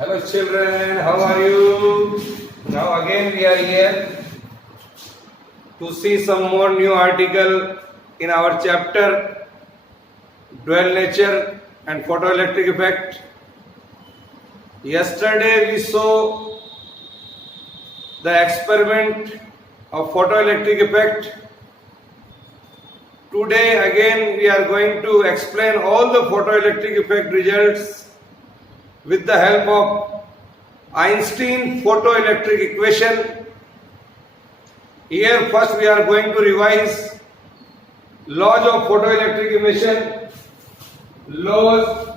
Hello children, how are you? Now again we are here to see some more new article in our chapter Dual Nature and Photoelectric Effect. Yesterday we saw the experiment of photoelectric effect. Today again we are going to explain all the photoelectric effect results with the help of Einstein photoelectric equation. Here first we are going to revise laws of photoelectric emission, laws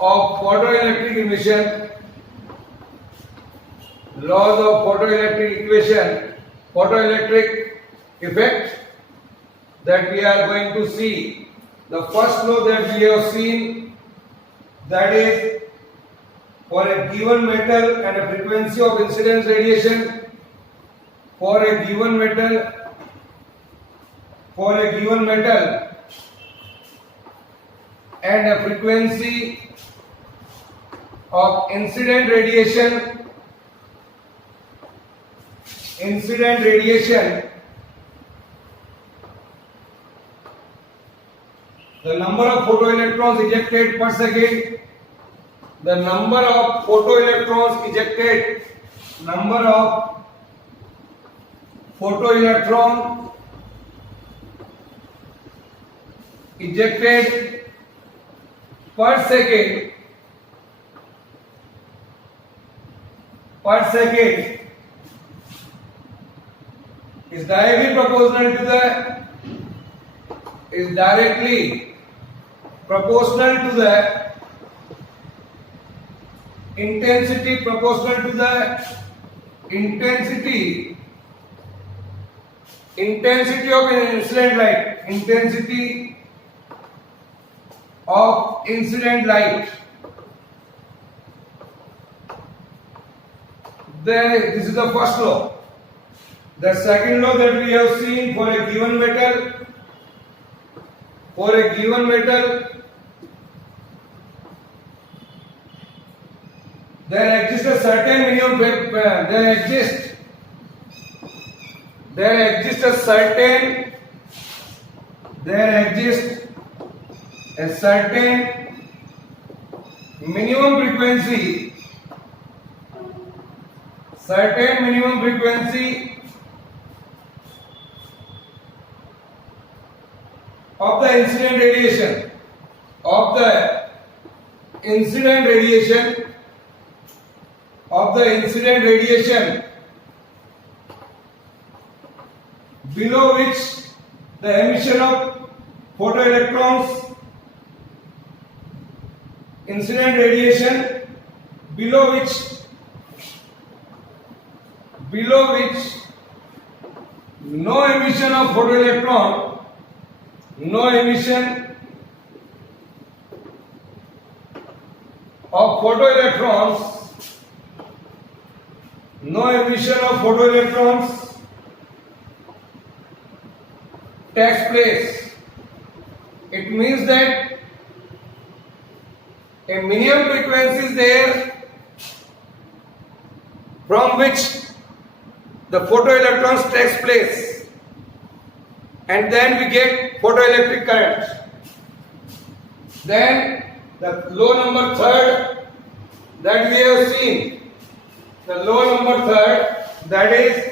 of photoelectric emission, laws of photoelectric equation, photoelectric effect that we are going to see. The first law that we have seen, that is, for a given metal and a frequency of incidence radiation, for a given metal and a frequency of incident radiation, the number of photoelectrons ejected per second, the number of photoelectrons ejected per second is directly proportional to the intensity of an incident light, Then this is the first law. The second law that we have seen, for a given metal, there exists a certain minimum frequency of the incident radiation below which the emission of photoelectrons, below which no emission of photoelectrons takes place. It means that a minimum frequency is there from which the photoelectrons takes place, and then we get photoelectric current. Then the law number third that we have seen, that is,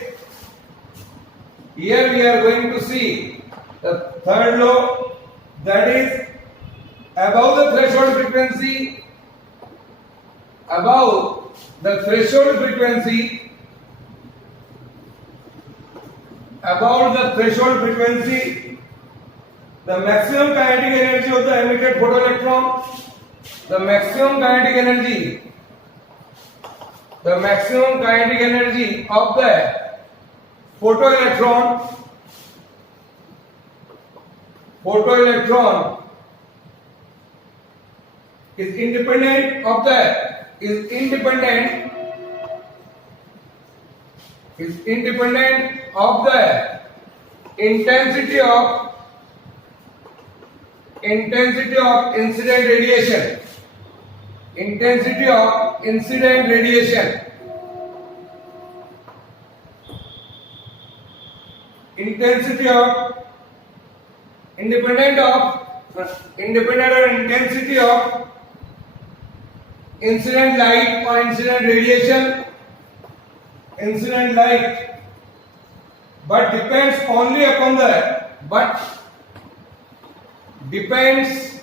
here we are going to see the third law, that is, above the threshold frequency the maximum kinetic energy of the emitted photoelectron, the maximum kinetic energy of the photoelectron is independent of the intensity of incident radiation. intensity of incident radiation. Intensity of independent or intensity of incident light or incident radiation, incident light, but depends only upon the depends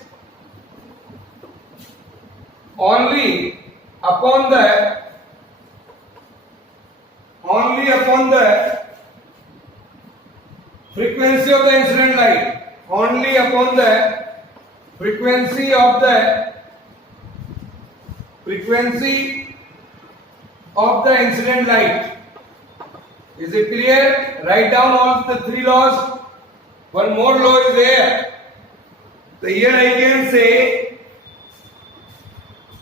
only upon the frequency of the incident light, only upon the frequency of the incident light. Is it clear? Write down all the three laws. One more law is there. So here I can say,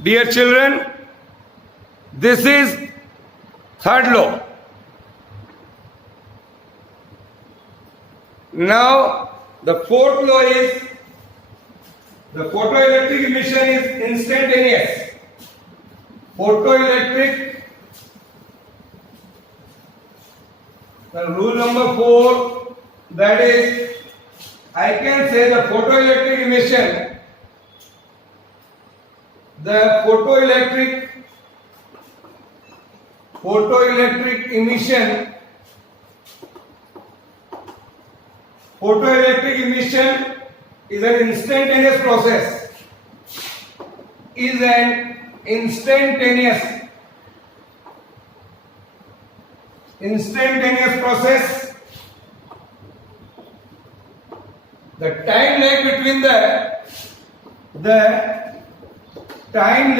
dear children, this is third law. Now the fourth law is the photoelectric emission is instantaneous. Photoelectric, the rule number 4, that is, I can say the photoelectric emission, the photoelectric emission is an instantaneous process. Instantaneous process. The time lag between the time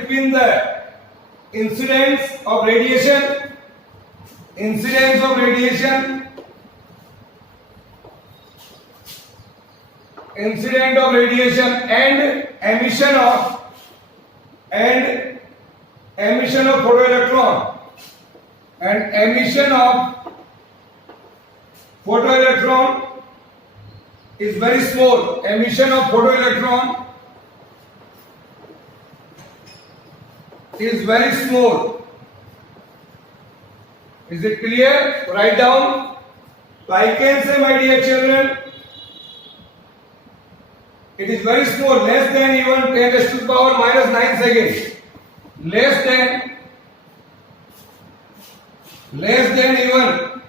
between the incidence of radiation and emission of photoelectron is very small. Emission of photoelectron is very small. Is it clear? Write down. So I can say, my dear children, it is very small, less than even 10 raised to the power minus 9 seconds. Less than even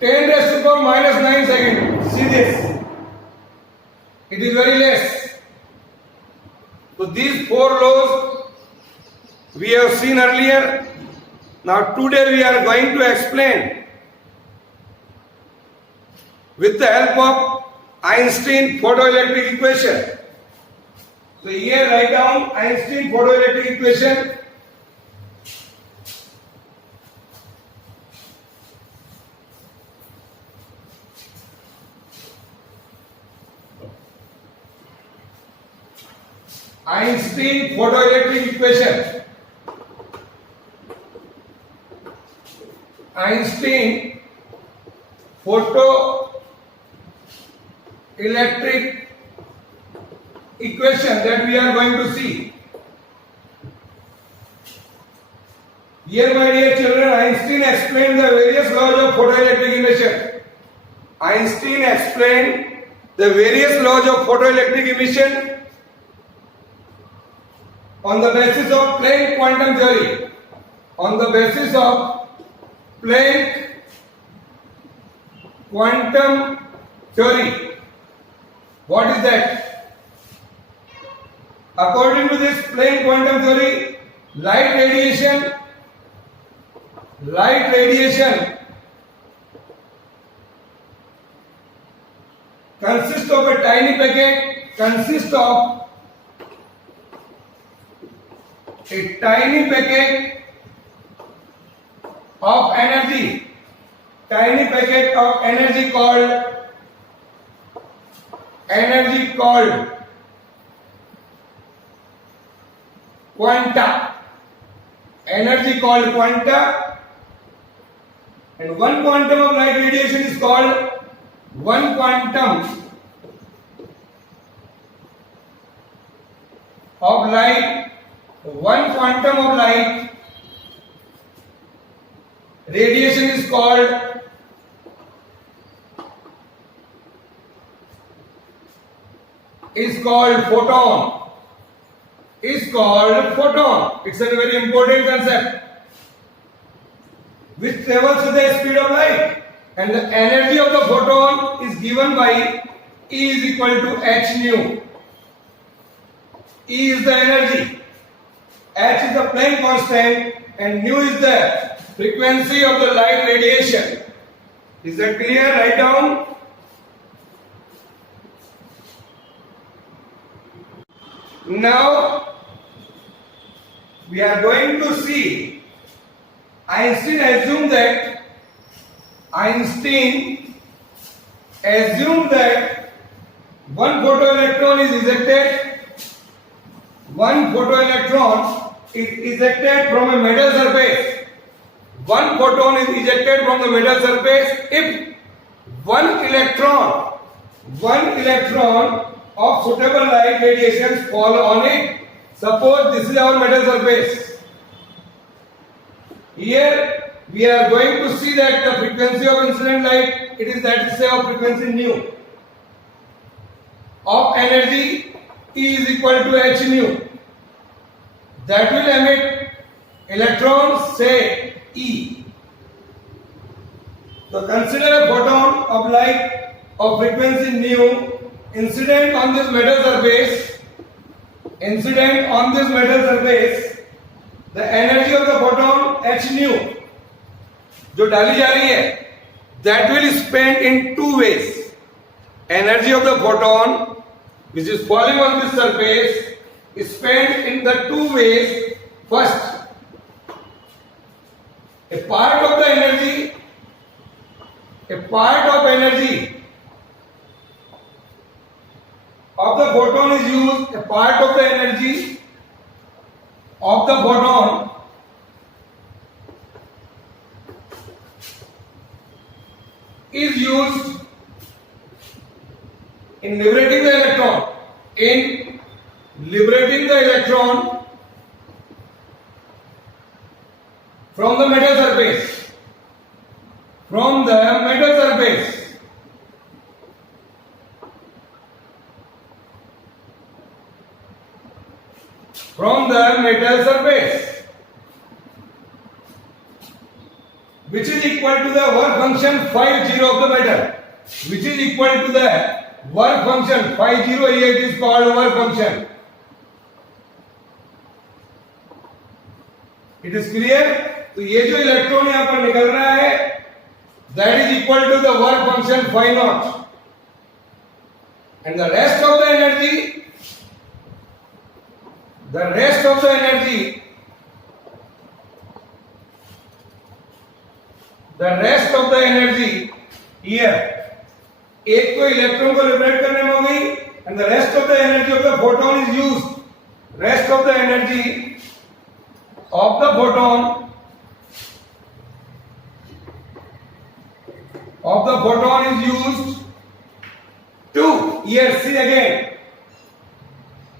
10 raised to the power minus 9 seconds. See this. It is very less. So these 4 laws we have seen earlier. Now today we are going to explain with the help of Einstein photoelectric equation. So here write down Einstein photoelectric equation. Einstein photoelectric equation. Einstein photoelectric equation that we are going to see. Here, my dear children, Einstein explained the various laws of photoelectric emission. Einstein explained the various laws of photoelectric emission on the basis of Planck quantum theory. On the basis of Planck quantum theory. What is that? According to this Planck quantum theory, light radiation consists of a tiny packet of energy called quanta. And one quantum of light radiation is called one quantum of light, radiation is called photon. It's a very important concept which travels with the speed of light, and the energy of the photon is given by E is equal to h nu. E is the energy, h is the Planck constant, and nu is the frequency of the light radiation. Is that clear? Write down. Now we are going to see Einstein assumed that one photoelectron is ejected from a metal surface. One photon is ejected from the metal surface if one electron of suitable light radiations fall on it. Suppose this is our metal surface. Here we are going to see that the frequency of incident light, it is that say of frequency nu, of energy E is equal to h nu, that will emit electrons, say E. So consider a photon of light of frequency nu incident on this metal surface. The energy of the photon h nu जो डाली जा रही है, that will spend in two ways. Energy of the photon which is falling on this surface is spent in the two ways. First, a part of energy of the photon is used, a part of the energy of the photon is used in liberating the electron from the metal surface. Which is equal to the work function phi 0 of the metal. Which is equal to the work function phi 0. Here it is called work function. It is clear? तो ये जो electron यहाँ पर निकल रहा है, that is equal to the work function phi naught, and the rest of the energy here, एक तो इलेक्ट्रॉन को लिबरेट करने में हो गई, and the rest of the energy of the photon is used. Rest of the energy of the photon is used to, here see again,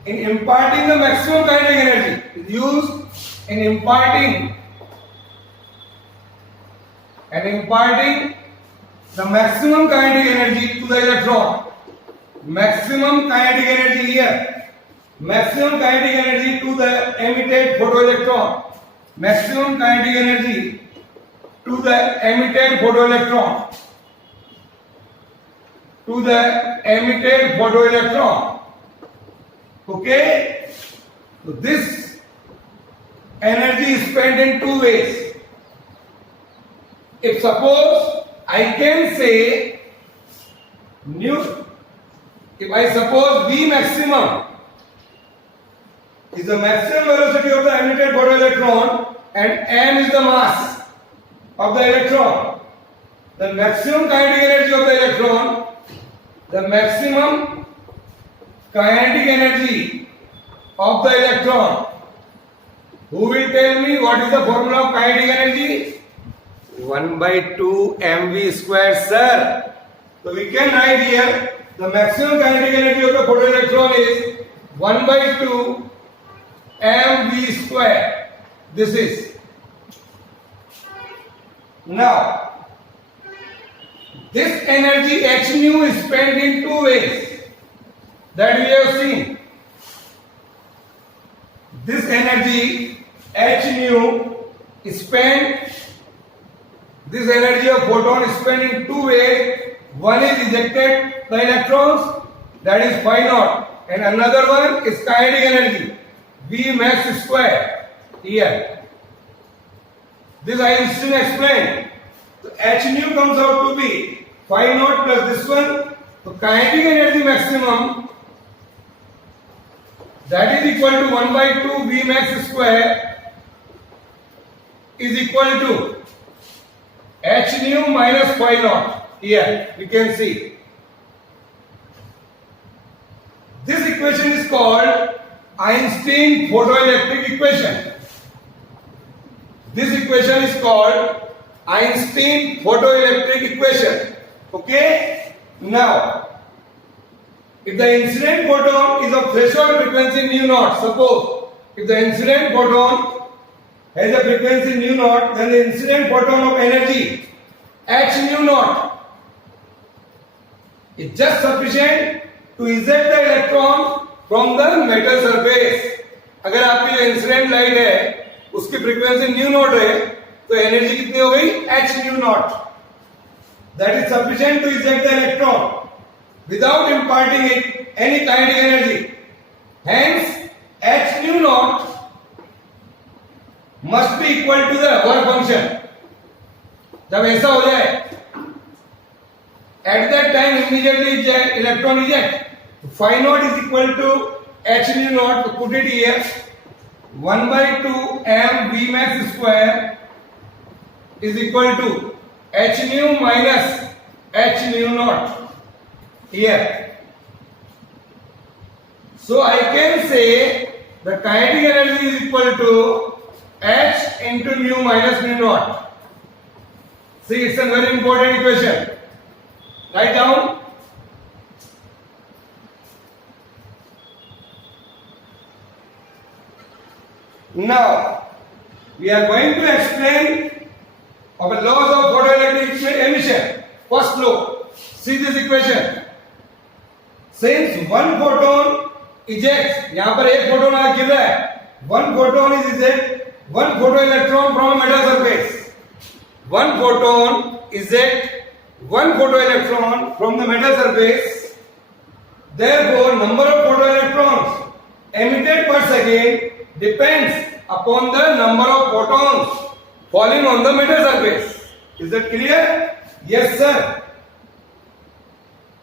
in imparting the maximum kinetic energy, is used in imparting the maximum kinetic energy to the electron. Maximum kinetic energy here, maximum kinetic energy to the emitted photoelectron, maximum kinetic energy to the emitted photoelectron, okay. So this energy is spent in two ways. If suppose I can say if I suppose V maximum is the maximum velocity of the emitted photoelectron and m is the mass of the electron, the maximum kinetic energy of the electron, who will tell me what is the formula of kinetic energy? 1/2 mv square, sir. So we can write here the maximum kinetic energy of the photoelectron is 1 by 2 mv square. This is. Now, this energy h nu is spent in two ways that we have seen. This energy h nu is spent, this energy of photon is spent in two ways. One is ejected the electrons, that is phi naught, and another one is kinetic energy, V max square. Here, this Einstein explained. So h nu comes out to be phi naught plus this one. So kinetic energy maximum, that is equal to 1 by 2 V max square, is equal to h nu minus phi naught. Here we can see this equation is called Einstein photoelectric equation. This equation is called Einstein photoelectric equation. Okay? Now, if the incident photon is of threshold frequency nu naught, suppose if the incident photon has a frequency nu naught, then the incident photon of energy h nu naught is just sufficient to eject the electron from the metal surface. अगर आपकी जो incident light है उसकी frequency new not है तो energy कितनी हो गई h new not. That is sufficient to eject the electron without imparting it any kinetic energy. Hence, h nu naught must be equal to the work function. जब ऐसा हो जाए, at that time immediately electron eject. Phi naught is equal to h nu naught. So put it here. 1 by 2 m v max square is equal to h nu minus h nu naught. Here. So I can say the kinetic energy is equal to h into nu minus nu naught. See, it's a very important equation. Write down. Now, we are going to explain our laws of photoelectric emission. First law. See this equation. Since one photon ejects, यहाँ पर एक photon आ गिर रहा है. One photon is eject, one photoelectron from a metal surface. One photon eject one photoelectron from the metal surface. Therefore, number of photoelectrons emitted per second depends upon the number of photons falling on the metal surface. Is that clear? Yes, sir.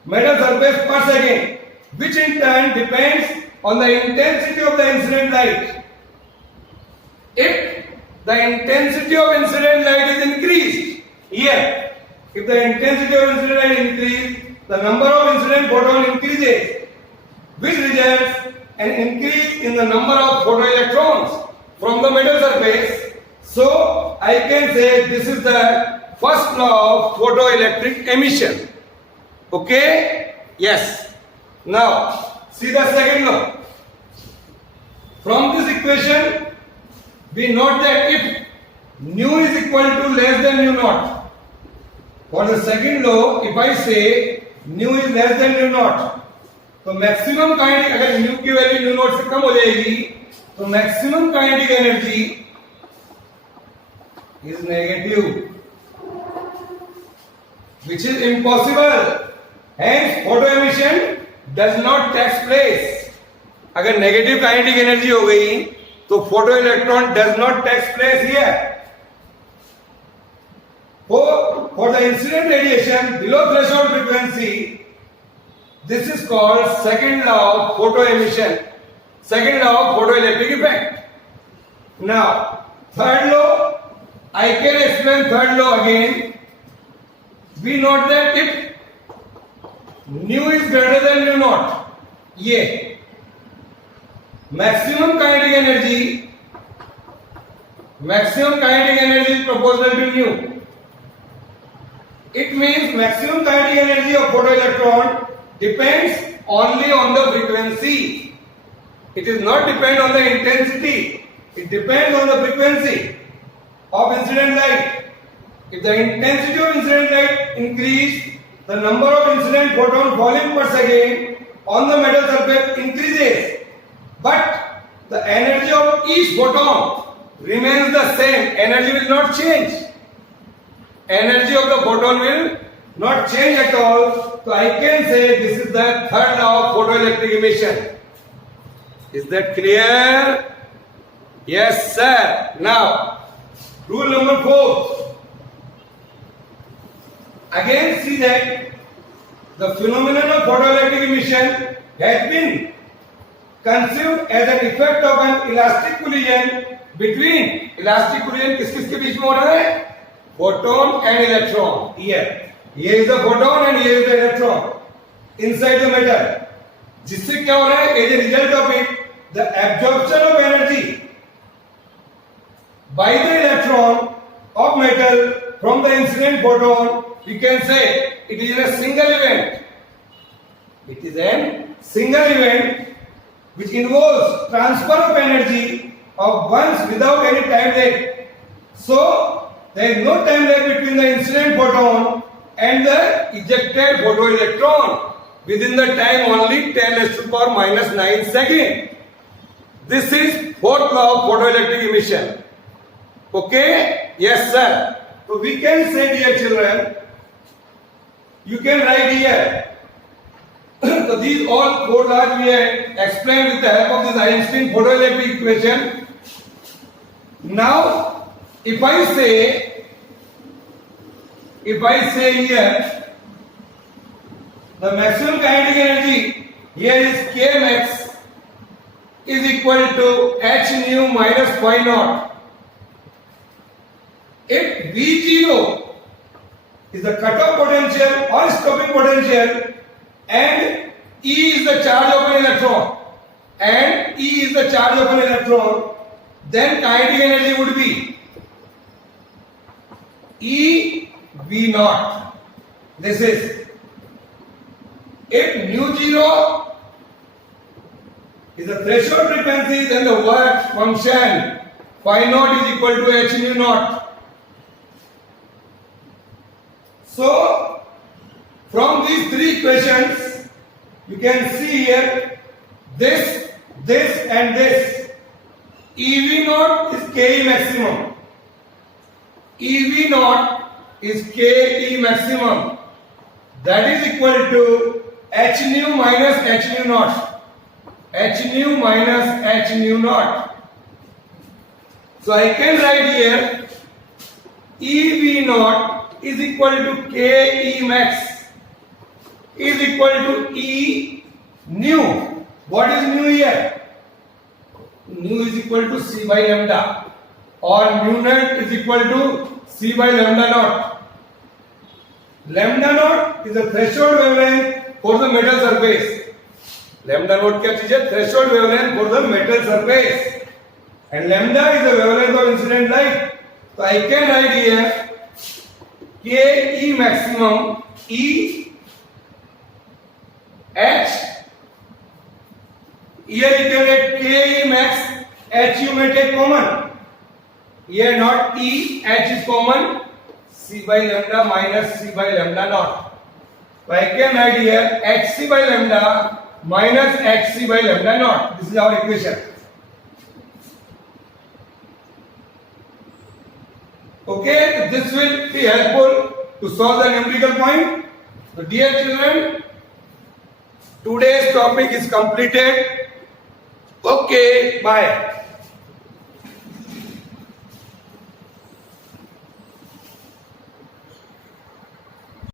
Metal surface per second, which in turn depends on the intensity of the incident light. If the intensity of incident light is increased, here, if the intensity of incident light increases, the number of incident photon increases, which results an increase in the number of photoelectrons from the metal surface. So, I can say this is the first law of photoelectric emission. Okay? Yes. Now, see the second law. From this equation, we note that if nu is equal to less than nu naught, for the second law, if I say nu is less than nu naught, तो maximum kinetic, अगर nu की value nu naught से कम हो जाएगी तो maximum kinetic energy is negative, which is impossible. Hence, photo emission does not take place. अगर negative kinetic energy हो गई तो photo electron does not take place here. For the incident radiation below threshold frequency, this is called second law of photo emission, second law of photoelectric effect. Now, third law, I can explain third law again. We note that if nu is greater than nu naught, ये maximum kinetic energy is proportional to nu. It means maximum kinetic energy of photoelectron depends only on the frequency. It is not depend on the intensity. It depends on the frequency of incident light. If the intensity of incident light increase, the number of incident photon falling per second on the metal surface increases. But the energy of each photon remains the same. Energy will not change. Energy of the photon will not change at all. So I can say this is the third law of photoelectric emission. Is that clear? Yes, sir. Now, rule number 4. Again, see that the phenomenon of photoelectric emission has been conceived as an effect of an elastic collision between elastic collision किस-किसके बीच में हो रहा है? Photon and electron. Here is the photon and here is the electron inside the metal. जिससे क्या हो रहा है? As a result of it, the absorption of energy by the electron of metal from the incident photon, we can say it is a single event. It is a single event which involves transfer of energy of once without any time lag. So there is no time lag between the incident photon and the ejected photoelectron. Within the time only 10⁻⁹ seconds. This is fourth law of photoelectric emission. Okay? Yes, sir. So we can say, dear children, you can write here. So these all four laws we have explained with the help of this Einstein photoelectric equation. Now, if I say here, the maximum kinetic energy here is Kmax is equal to h nu minus phi naught. If V0 is the cutoff potential or stopping potential and E is the charge of an electron then kinetic energy would be E V naught. This is if nu 0 is the threshold frequency, then the work function phi naught is equal to h nu naught. So, from these three equations, you can see here this and this. EV naught is Ke maximum. EV naught is Ke maximum. That is equal to h nu minus h nu naught. H nu minus h nu naught. So I can write here EV naught is equal to Ke max is equal to E nu. What is nu here? Nu is equal to C by lambda or nu naught is equal to C by lambda naught. Lambda naught is the threshold wavelength for the metal surface. Lambda naught क्या चीज है? Threshold wavelength for the metal surface. And lambda is the wavelength of incident light. So I can write here Ke maximum E H. Here you can write Ke max, H you may take common. Here not E, H is common. C by lambda minus C by lambda naught. So I can write here Hc by lambda minus Hc by lambda naught. This is our equation. Okay, this will be helpful to solve the numerical point. So dear children, today's topic is completed. Okay, bye.